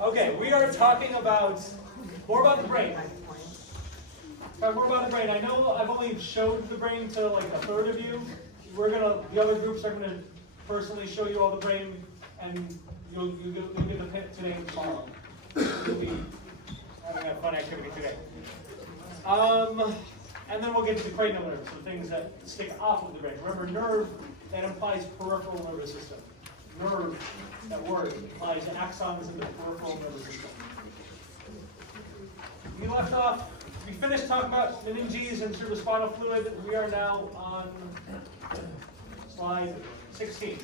Okay, we are talking about more about the brain. More about the brain. I know I've only showed the brain to like a third of you. The other groups are gonna personally show you all the brain, and you'll get the pit today and tomorrow. You'll be having a fun activity today. And then we'll get to the cranial nerves, so things that stick off of the brain. Remember, nerve, that implies peripheral nervous system. Nerve, that word, implies axons in the peripheral nervous system. We finished talking about meninges and cerebrospinal fluid. We are now on slide 16.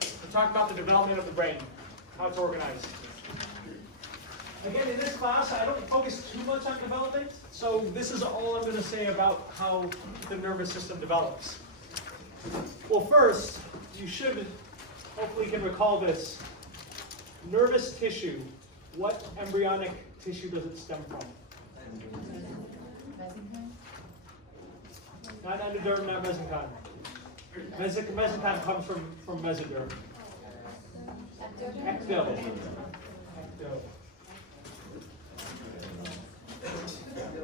We're talking about the development of the brain, how it's organized. Again, in this class, I don't focus too much on development, so this is all I'm going to say about how the nervous system develops. Well, first, you should hopefully can recall this. Nervous tissue, what embryonic tissue does it stem from? Not endoderm, not mesenchyme. Mesenchyme comes from mesoderm. Ecto.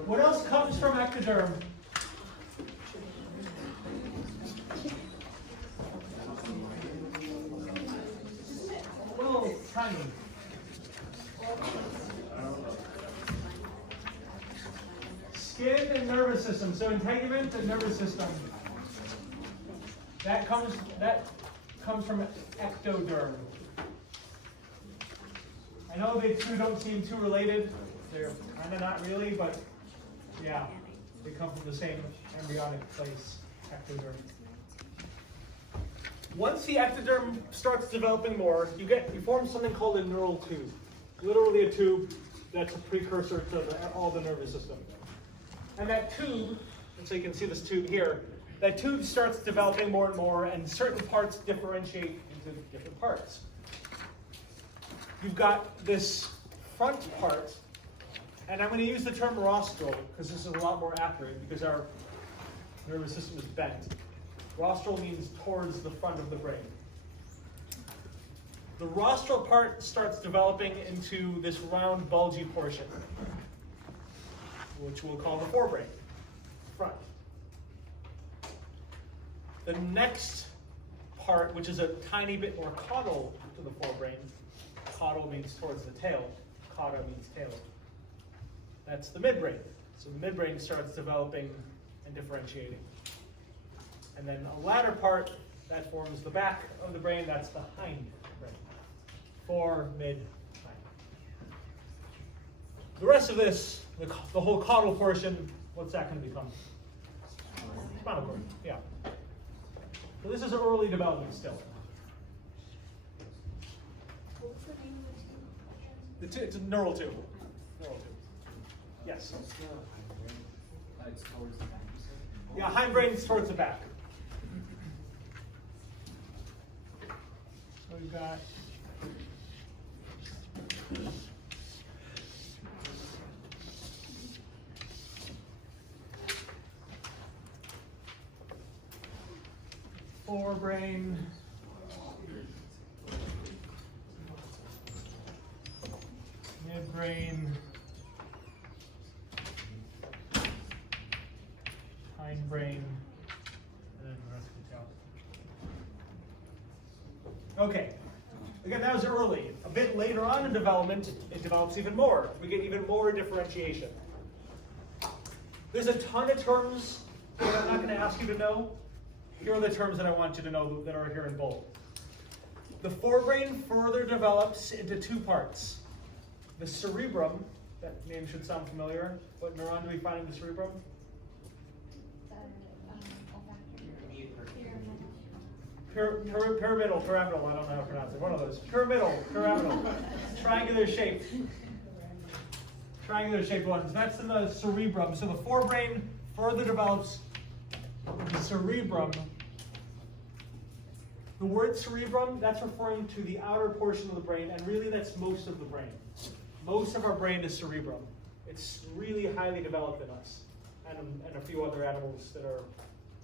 What else comes from ectoderm? Little tiny. Skin and nervous system. So integument and nervous system. That comes from ectoderm. I know they two don't seem too related. They're kind of not really, but yeah, they come from the same embryonic place, ectoderm. Once the ectoderm starts developing more, you form something called a neural tube. Literally a tube that's a precursor to all the nervous system. And that tube, and so you can see this tube here, that tube starts developing more and more, and certain parts differentiate into different parts. You've got this front part, and I'm going to use the term rostral because this is a lot more accurate because our nervous system is bent. Rostral means towards the front of the brain. The rostral part starts developing into this round, bulgy portion, which we'll call the forebrain, front. The next part, which is a tiny bit more caudal to the forebrain, caudal means towards the tail, cauda means tail. That's the midbrain. So the midbrain starts developing and differentiating. And then a latter part that forms the back of the brain, that's the hind brain. Fore, mid, hind. The rest of this, the whole caudal portion, what's that going to become? Spinal cord, yeah. So this is early development still. It's a neural tube. Neural tube. Yes. It's towards the back. Yeah, hindbrain's towards the back. So we've got forebrain, midbrain, hindbrain, and then the rest of the tail. Okay. Again, that was early. A bit later on in development, it develops even more. We get even more differentiation. There's a ton of terms that I'm not going to ask you to know. Here are the terms that I want you to know that are here in bold. The forebrain further develops into two parts. The cerebrum, that name should sound familiar. What neuron do we find in the cerebrum? Pyramidal, I don't know how to pronounce it. One of those. Pyramidal. Triangular shaped. Triangular shaped ones. That's in the cerebrum. So the forebrain further develops the cerebrum. The word cerebrum, that's referring to the outer portion of the brain, and really that's most of the brain. Most of our brain is cerebrum. It's really highly developed in us, and a few other animals that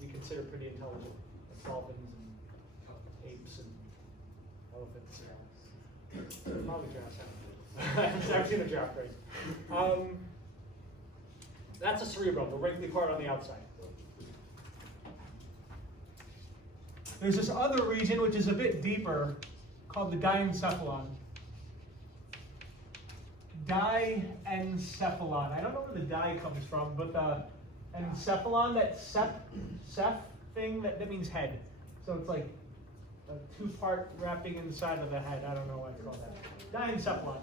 we consider pretty intelligent, like dolphins and apes and elephants. Probably giraffe. I've seen a giraffe race. That's a cerebrum, the wrinkly part on the outside. There's this other region which is a bit deeper called the diencephalon. Diencephalon. I don't know where the di comes from, but the encephalon, that ceph thing, that means head. So it's like a two-part wrapping inside of the head. I don't know what I call that. Diencephalon.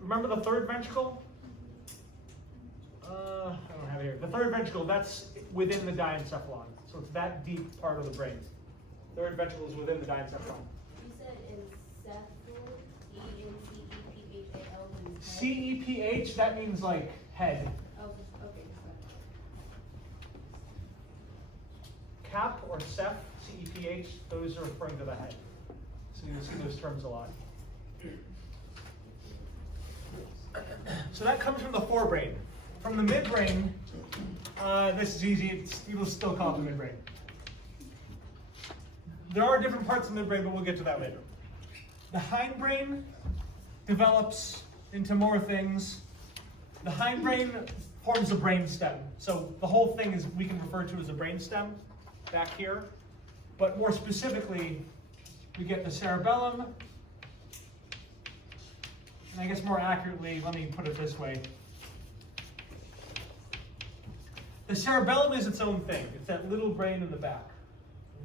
Remember the third ventricle? I don't have it here. The third ventricle, that's within the diencephalon. So it's that deep part of the brain. Third ventricle is within the diencephalon. You said encephal, E-N-C-E-P-H-A-L, and head? C-E-P-H, that means like head. Oh, okay. Cap or ceph, C-E-P-H, those are referring to the head. So you'll see those terms a lot. So that comes from the forebrain. From the midbrain, this is easy, people still call it the midbrain. There are different parts of the midbrain, but we'll get to that later. The hindbrain develops into more things. The hindbrain forms a brainstem. So the whole thing is we can refer to as a brainstem back here. But more specifically, we get the cerebellum. And I guess more accurately, let me put it this way. The cerebellum is its own thing. It's that little brain in the back.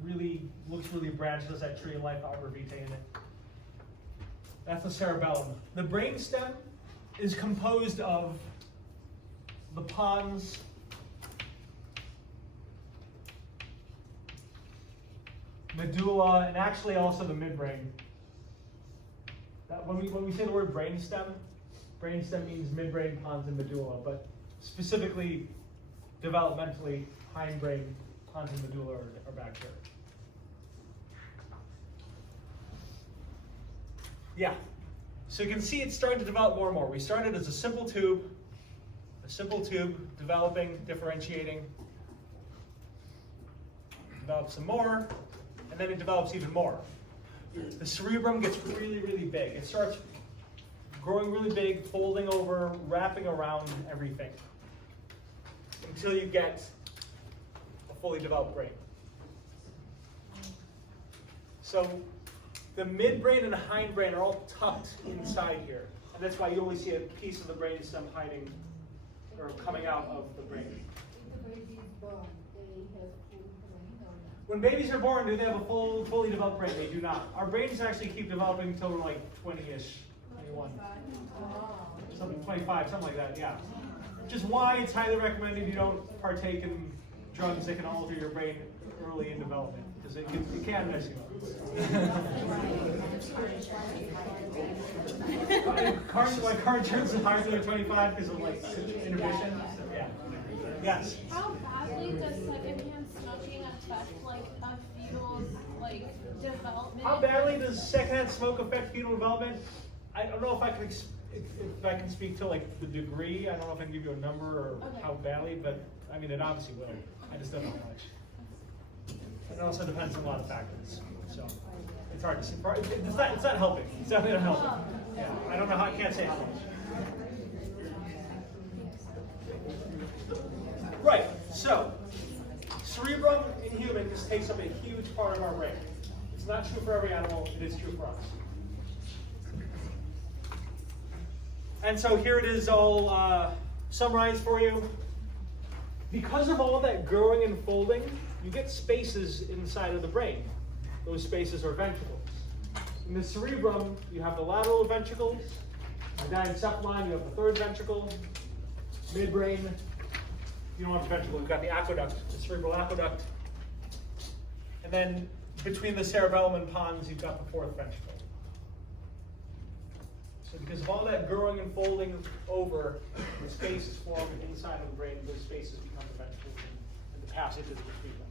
Really looks really branched, has that tree of life arbor vitae in it. That's the cerebellum. The brainstem is composed of the pons, medulla, and actually also the midbrain. When we say the word brainstem means midbrain, pons, and medulla, but specifically, developmentally, hindbrain, pons, and medulla are back here. Yeah, so you can see it's starting to develop more and more. We started as a simple tube, developing, differentiating, develops some more, and then it develops even more. The cerebrum gets really, really big. It starts growing really big, folding over, wrapping around everything, until you get a fully developed brain. So the midbrain and the hindbrain are all tucked inside here. And that's why you only see a piece of the brainstem hiding or coming out of the brain. If the baby is born, they have full brain or not? When babies are born, do they have a fully developed brain? They do not. Our brains actually keep developing until we're like 20-ish, 21. Something 25, something like that, yeah. Which is why it's highly recommended you don't partake in drugs that can alter your brain early in development, because it can mess you up. Car insurance is higher than 25 because of like inhibition. So, yeah. Yes. How badly does secondhand smoking affect like a fetal's like development? How badly does secondhand smoke affect fetal development? I don't know if I can speak to like the degree. I don't know if I can give you a number or how badly, but I mean it obviously will. I just don't know how much. It also depends on a lot of factors. So it's hard to see. It's not helping. It's definitely not helping. Yeah, I don't know how. I can't say how much. Right. So cerebrum in humans takes up a huge part of our brain. It's not true for every animal. It is true for us. And so here it is all summarized for you. Because of all that growing and folding, you get spaces inside of the brain. Those spaces are ventricles. In the cerebrum, you have the lateral ventricles. In the diencephalon, you have the third ventricle. Midbrain, you don't have a ventricle, you've got the aqueduct, the cerebral aqueduct. And then between the cerebellum and pons, you've got the fourth ventricle. So because of all that growing and folding over, the spaces formed inside of the brain, those spaces become the ventricles and the passages between them.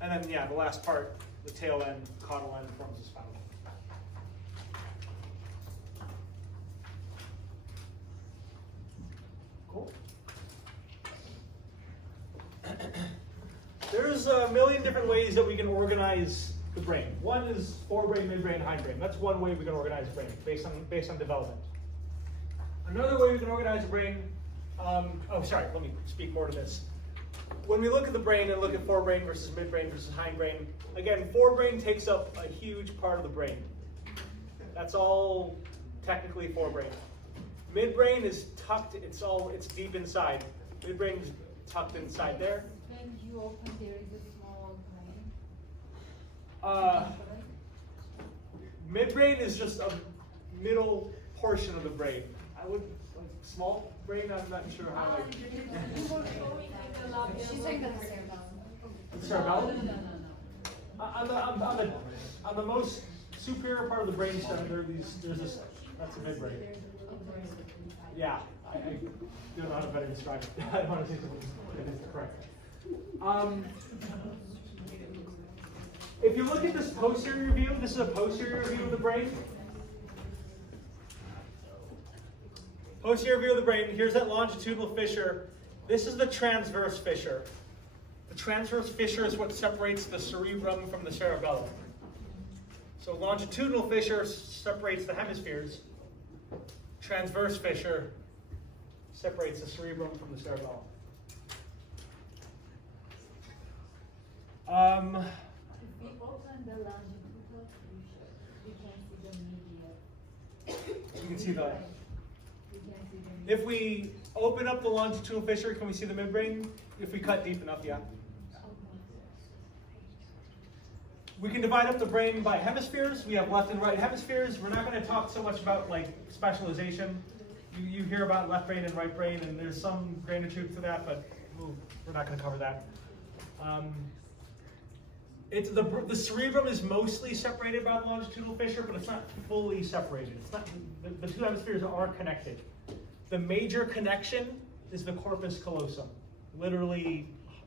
And then, yeah, the last part, the tail end, caudal end, forms the spinal cord. Cool. There's a million different ways that we can organize the brain. One is forebrain, midbrain, hindbrain. That's one way we can organize the brain based on development. Another way we can organize the brain, let me speak more to this. When we look at the brain and look at forebrain versus midbrain versus hindbrain, again, forebrain takes up a huge part of the brain. That's all technically forebrain. Midbrain is tucked, it's deep inside. Midbrain is tucked inside there. When you open, there is a small brain. Midbrain is just a middle portion of the brain. I would, small brain, I'm not sure how You were showing like the labia. She's talking about the cerebellum. The cerebellum? On the most superior part of the brain stem, there's this, that's the midbrain. Yeah, I don't know how to better describe it. I don't want to say something that isn't correct. If you look at this posterior view, this is a posterior view of the brain. Posterior view of the brain, here's that longitudinal fissure. This is the transverse fissure. The transverse fissure is what separates the cerebrum from the cerebellum. So longitudinal fissure separates the hemispheres. Transverse fissure separates the cerebrum from the cerebellum. If we open the longitudinal fissure, we can see the media. You can see the. We can see the media. If we open up the longitudinal fissure, can we see the midbrain? If we cut deep enough, yeah. We can divide up the brain by hemispheres. We have left and right hemispheres. We're not going to talk so much about like specialization. You hear about left brain and right brain, and there's some grain of truth to that, but we're not going to cover that. The cerebrum is mostly separated by the longitudinal fissure, but it's not fully separated. It's not, the two hemispheres are connected. The major connection is the corpus callosum, literally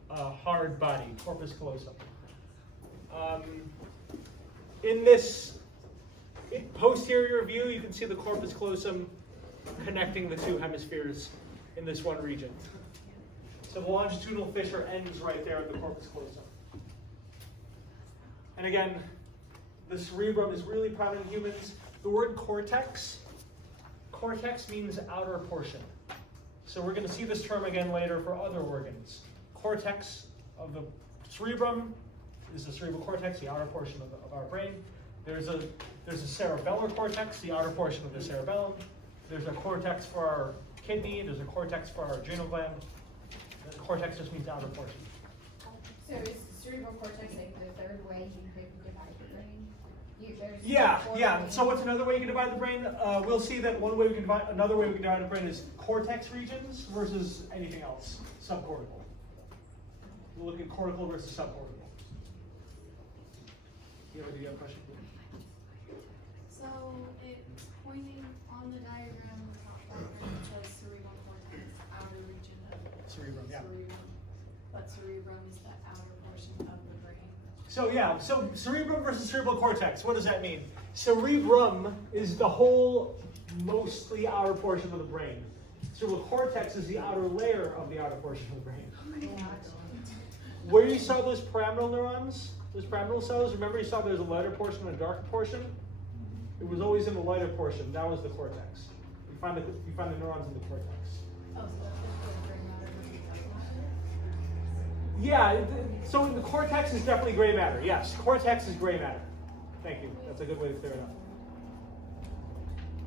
a hard body, corpus callosum. In this posterior view, you can see the corpus callosum connecting the two hemispheres in this one region. So the longitudinal fissure ends right there at the corpus callosum. And again, the cerebrum is really prominent in humans. The word cortex means outer portion. So we're going to see this term again later for other organs. Cortex of the cerebrum is the cerebral cortex, the outer portion of our brain. There's a cerebellar cortex, the outer portion of the cerebellum. There's a cortex for our kidney. There's a cortex for our adrenal gland. The cortex just means outer portion. So is cerebral cortex like the third way you could divide the brain? There's Yeah. ways. So what's another way you can divide the brain? We'll see that another way we can divide the brain is cortex regions versus anything else, subcortical. We'll look at cortical versus subcortical. You have a question? So it's pointing on the diagram, the top diagram, it says cerebral cortex, outer region of Cerebrum, yeah. cerebrum. But cerebrum is the outer portion of the brain. So cerebrum versus cerebral cortex, what does that mean? Cerebrum is the whole, mostly outer portion of the brain. Cerebral cortex is the outer layer of the outer portion of the brain. Where you saw those pyramidal neurons, those pyramidal cells, remember you saw there's a lighter portion and a darker portion? It was always in the lighter portion, that was the cortex. You find the neurons in the cortex. Oh, so that's just the brain matter versus subcortex? Yeah, so the cortex is definitely gray matter. Yes, cortex is gray matter. Thank you. That's a good way to clear it up.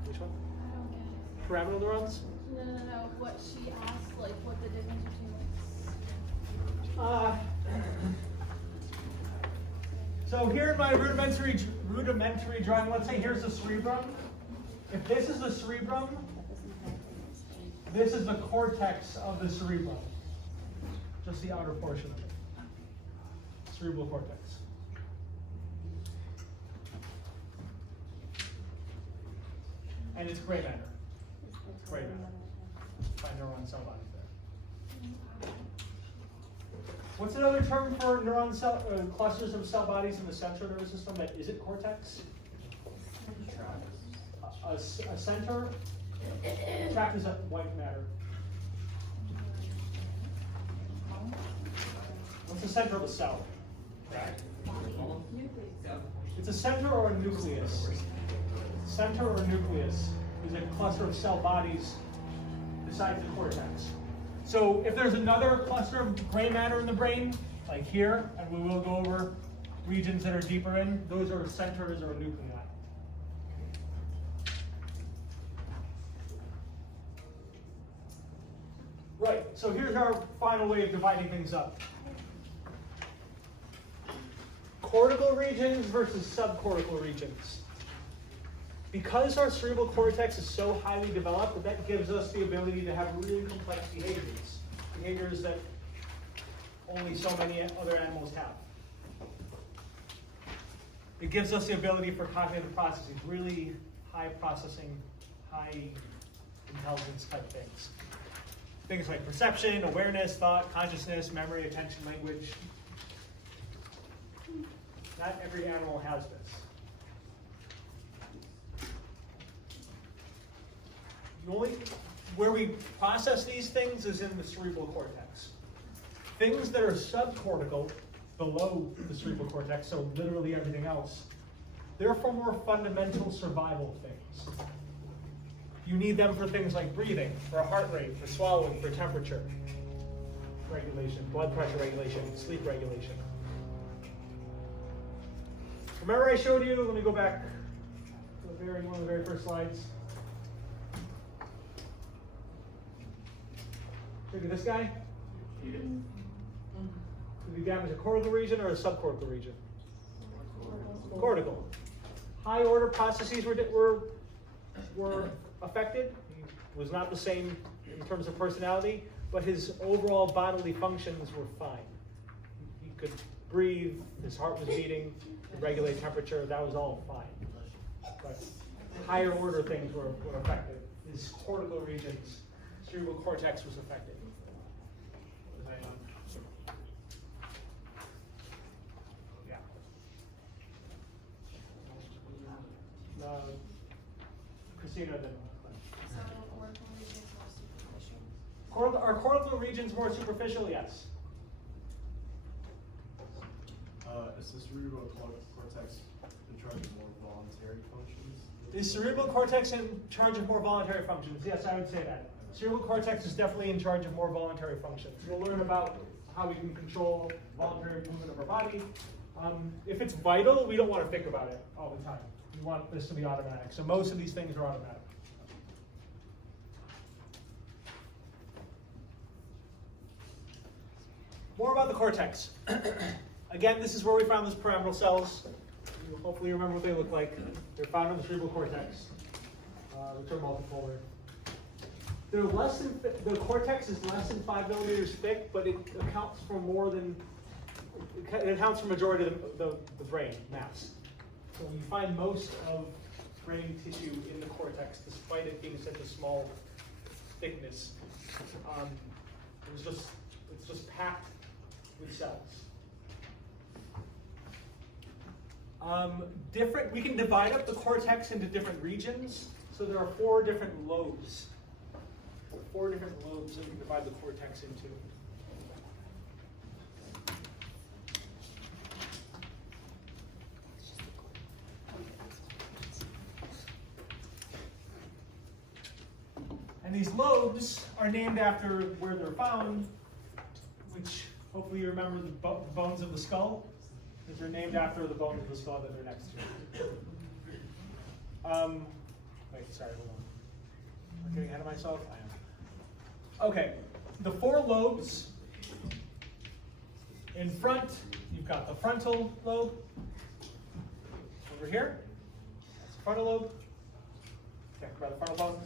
Which one? I don't get it. Pyramidal neurons? No. What she asked, like what the difference between So here in my rudimentary drawing, let's say here's the cerebrum. If this is the cerebrum, this is the cortex of the cerebrum. Just the outer portion of it. Cerebral cortex. And it's gray matter. Gray matter. By neuron cell bodies there. What's another term for neuron cell clusters of cell bodies in the central nervous system that isn't cortex? A center. Tract is white matter. What's the center of a cell? It's a center or a nucleus. Center or nucleus is a cluster of cell bodies besides the cortex. So if there's another cluster of gray matter in the brain, like here, and we will go over regions that are deeper in, those are centers or nuclei. Right, so here's our final way of dividing things up. Cortical regions versus subcortical regions. Because our cerebral cortex is so highly developed, that gives us the ability to have really complex behaviors. Behaviors that only so many other animals have. It gives us the ability for cognitive processing, really high processing, high intelligence type things. Things like perception, awareness, thought, consciousness, memory, attention, language. Not every animal has this. The only where we process these things is in the cerebral cortex. Things that are subcortical, below the cerebral cortex, so literally everything else, they're for more fundamental survival things. You need them for things like breathing, for heart rate, for swallowing, for temperature regulation, blood pressure regulation, sleep regulation. Remember I showed you, let me go back to one of the very first slides. Look at this guy. Did we damage a cortical region or a subcortical region? Cortical. High order processes were affected. He was not the same in terms of personality, but his overall bodily functions were fine. He could breathe, his heart was beating, could regulate temperature, that was all fine. But higher order things were affected. His cortical regions, cerebral cortex was affected. Yeah. Christina, then. So cortical regions more superficial. Are cortical regions more superficial? Yes. Is the cerebral cortex in charge of more voluntary functions? Is cerebral cortex in charge of more voluntary functions? Yes, I would say that. Cerebral cortex is definitely in charge of more voluntary functions. We'll learn about how we can control voluntary movement of our body. If it's vital, we don't want to think about it all the time. We want this to be automatic. So most of these things are automatic. More about the cortex. Again, this is where we found those pyramidal cells. You hopefully remember what they look like. They're found in the cerebral cortex, which are multipolar. They're less than, the cortex is less than 5 millimeters thick, but it accounts for more than, it accounts for majority of the brain mass. So you find most of brain tissue in the cortex, despite it being such a small thickness. It's just packed with cells. We can divide up the cortex into different regions. So there are 4 different lobes. 4 different lobes that we can divide the cortex into. And these lobes are named after where they're found, which hopefully you remember the bones of the skull, because they're named after the bones of the skull that they're next to. Wait, sorry, hold on. I'm getting ahead of myself. I am. Okay, the 4 lobes. In front, you've got the frontal lobe. Over here, that's the frontal lobe. Okay, by the frontal lobe.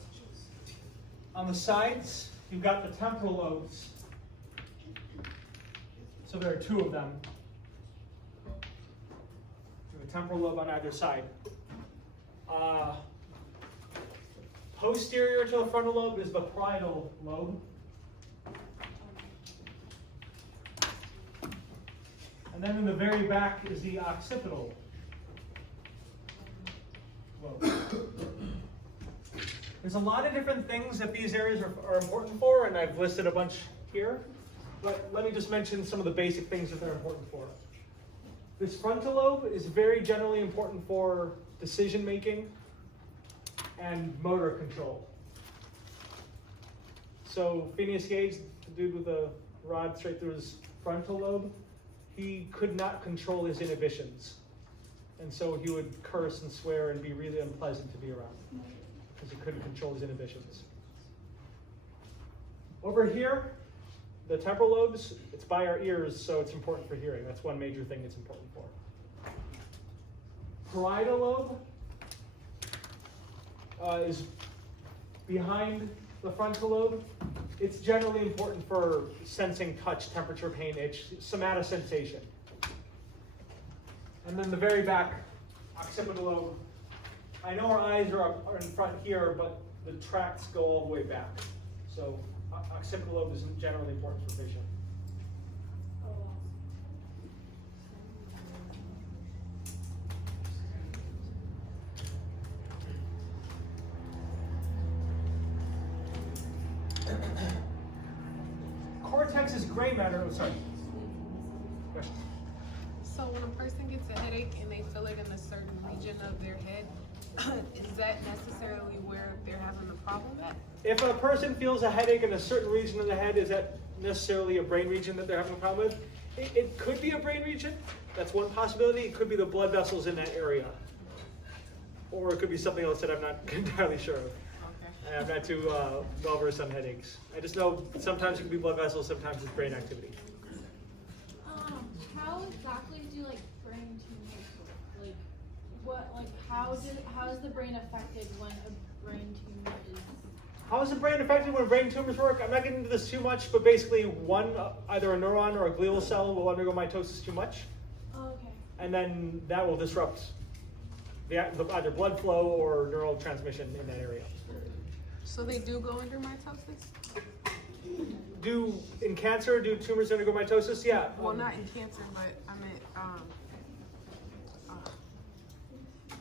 On the sides, you've got the temporal lobes. So there are 2 of them. The temporal lobe on either side. Posterior to the frontal lobe is the parietal lobe. And then in the very back is the occipital lobe. There's a lot of different things that these areas are important for, and I've listed a bunch here. but let me just mention some of the basic things that they're important for. This frontal lobe is very generally important for decision making and motor control. So Phineas Gage, the dude with the rod straight through his frontal lobe, he could not control his inhibitions. And so he would curse and swear and be really unpleasant to be around because he couldn't control his inhibitions. Over here, the temporal lobes, it's by our ears, so it's important for hearing. That's one major thing it's important for. Parietal lobe is behind the frontal lobe. It's generally important for sensing touch, temperature, pain, itch, somatosensation. And then the very back, occipital lobe. I know our eyes are in front here, but the tracts go all the way back. So occipital lobe is generally important for vision. Cortex is gray matter. Oh, sorry. Question. So when a person gets a headache and they feel it in a certain region of their head, is that necessarily where they're having the problem at? If a person feels a headache in a certain region of the head, is that necessarily a brain region that they're having a problem with? It could be a brain region. That's one possibility. It could be the blood vessels in that area. Or it could be something else that I'm not entirely sure of. Okay. I'm not too well versed on headaches. I just know sometimes it can be blood vessels, sometimes it's brain activity. How exactly do like brain tumors work? Like what? Like how is the brain affected when a brain tumor is? How is the brain affected when brain tumors work? I'm not getting into this too much, but basically either a neuron or a glial cell will undergo mitosis too much. Oh, okay. And then that will disrupt either blood flow or neural transmission in that area. So they do go under mitosis? In cancer, do tumors undergo mitosis? Yeah. Well, not in cancer, but I meant,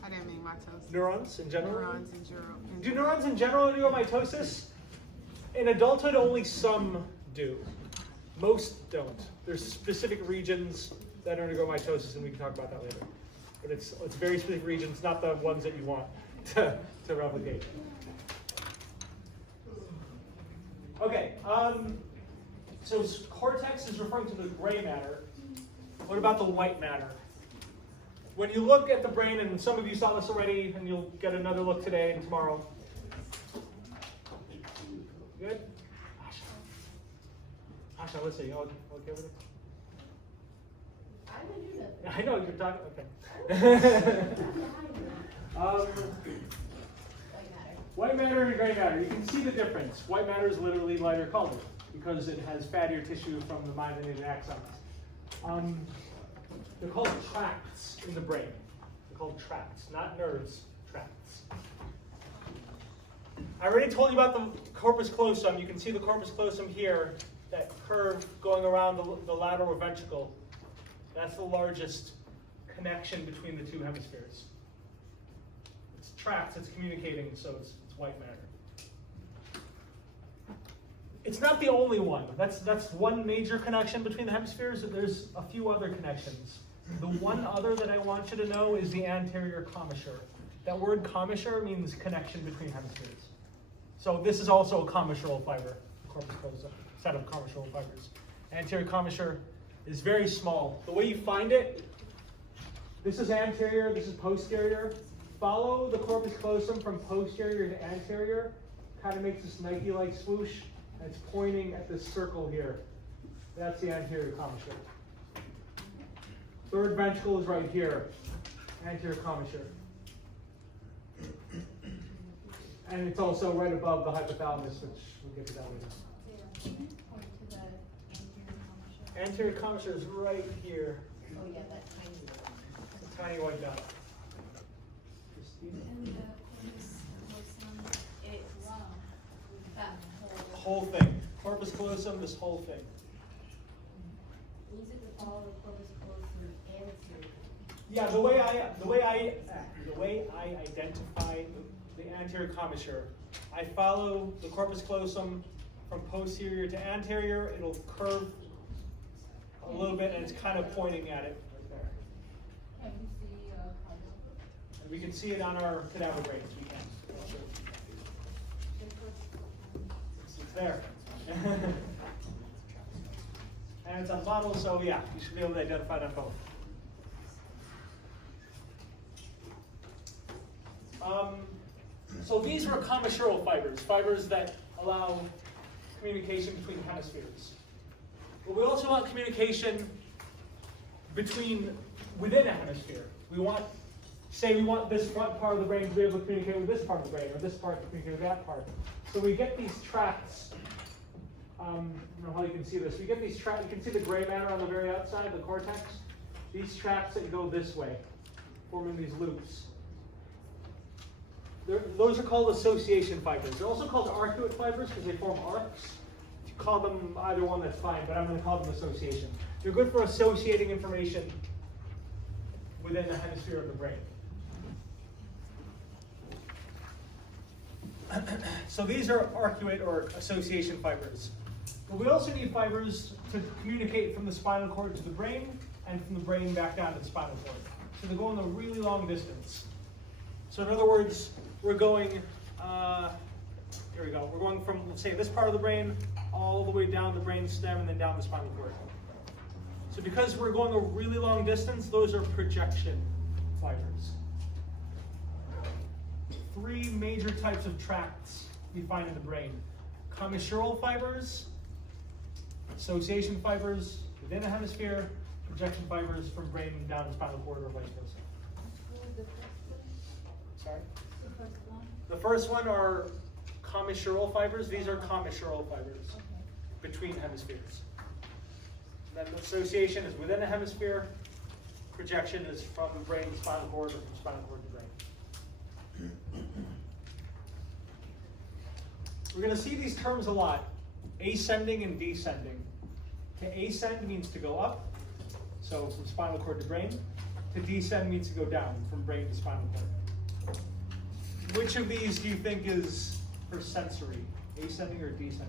I didn't mean mitosis. Neurons in general? Neurons in general. Do neurons in general undergo mitosis? In adulthood, only some do. Most don't. There's specific regions that undergo mitosis, and we can talk about that later. But it's very specific regions, not the ones that you want to replicate. Okay, so cortex is referring to the gray matter. What about the white matter? When you look at the brain, and some of you saw this already, and you'll get another look today and tomorrow. Good? Asha, let's see. You okay with it? I would do that. I know, you're talking, okay. White matter and gray matter, you can see the difference. White matter is literally lighter colored because it has fattier tissue from the myelinated axons. They're called tracts in the brain. They're called tracts, not nerves, tracts. I already told you about the corpus callosum. You can see the corpus callosum here, that curve going around the lateral ventricle. That's the largest connection between the two hemispheres. It's tracts, it's communicating, so it's white matter. It's not the only one. That's one major connection between the hemispheres. There's a few other connections. The one other that I want you to know is the anterior commissure. That word commissure means connection between hemispheres. So this is also a commissural fiber, corpus callosum, set of commissural fibers. Anterior commissure is very small. The way you find it, this is anterior, this is posterior. Follow the corpus callosum from posterior to anterior. Kind of makes this Nike-like swoosh, and it's pointing at this circle here. That's the anterior commissure. Third ventricle is right here, anterior commissure. And it's also right above the hypothalamus, which we'll get to that later. Point to the anterior commissure. Anterior commissure is right here. Oh yeah, that tiny one. It's a tiny white dot. And the corpus callosum, it's that Whole thing. Corpus callosum, this whole thing. Easy to follow the corpus callosum anterior. Yeah, the way I identify the anterior commissure, I follow the corpus callosum from posterior to anterior. It'll curve a little bit, and it's kind of pointing at it right there. Can you see, color? And we can see it on our cadaver brains, we can. It's there. And it's on model, so yeah, you should be able to identify it on both. So these are commissural fibers, fibers that allow communication between hemispheres. But we also want communication within a hemisphere. Say we want this front part of the brain to be able to communicate with this part of the brain, or this part to communicate with that part. So we get these tracts. I don't know how you can see this. We get these tracts. You can see the gray matter on the very outside, the cortex. These tracts that go this way, forming these loops. Those are called association fibers. They're also called arcuate fibers because they form arcs. If you call them either one, that's fine, but I'm going to call them association. They're good for associating information within the hemisphere of the brain. So these are arcuate or association fibers. But we also need fibers to communicate from the spinal cord to the brain and from the brain back down to the spinal cord. So they're going a really long distance. So in other words, we're going, here we go, we're going from, let's say, this part of the brain all the way down the brain stem and then down the spinal cord. So because we're going a really long distance, those are projection fibers. 3 major types of tracts we find in the brain. Commissural fibers, association fibers within a hemisphere, projection fibers from brain down to spinal cord or vice versa. What was the first one? Sorry? The first one? The first one are commissural fibers. These are commissural fibers Okay. between hemispheres. And then association is within a hemisphere. Projection is from brain to spinal cord or from spinal cord to brain. We're going to see these terms a lot, ascending and descending. To ascend means to go up, so from spinal cord to brain. To descend means to go down, from brain to spinal cord. Which of these do you think is for sensory, ascending or descending?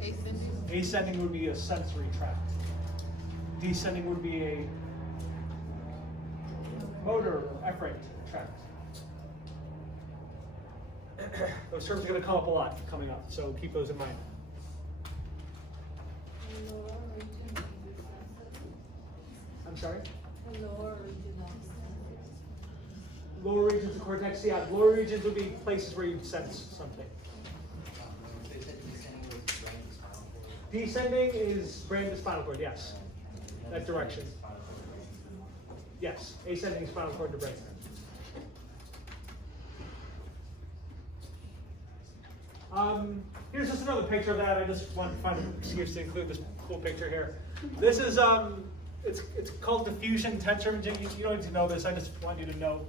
Ascending. Ascending would be a sensory tract. Descending would be a motor or efferent tract. Those terms are going to come up a lot coming up, so keep those in mind. The lower region is sensitive. I'm sorry? The lower region of Lower regions of cortex, yeah, lower regions would be places where you sense something. They said descending was brain to spinal cord. Descending is brain to spinal cord, yes. That direction. Yes, ascending is spinal cord to brain. Here's just another picture of that. I just wanted to find an excuse to include this cool picture here. This is it's called diffusion tensor imaging. You don't need to know this. I just want you to know.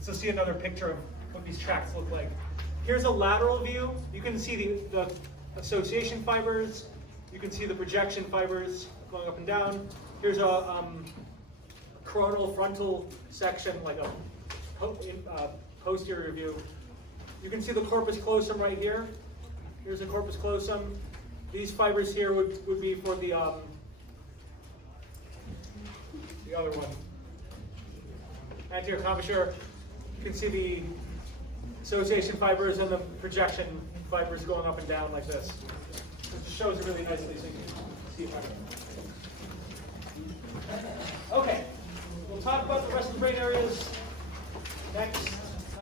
So see another picture of what these tracts look like. Here's a lateral view. You can see the association fibers. You can see the projection fibers going up and down. Here's a coronal frontal section, like a posterior view. You can see the corpus callosum right here. Here's the corpus callosum. These fibers here would be for the other one. Anterior commissure. You can see the association fibers and the projection fibers going up and down like this. It just shows it really nicely so you can see it better. Okay, we'll talk about the rest of the brain areas next.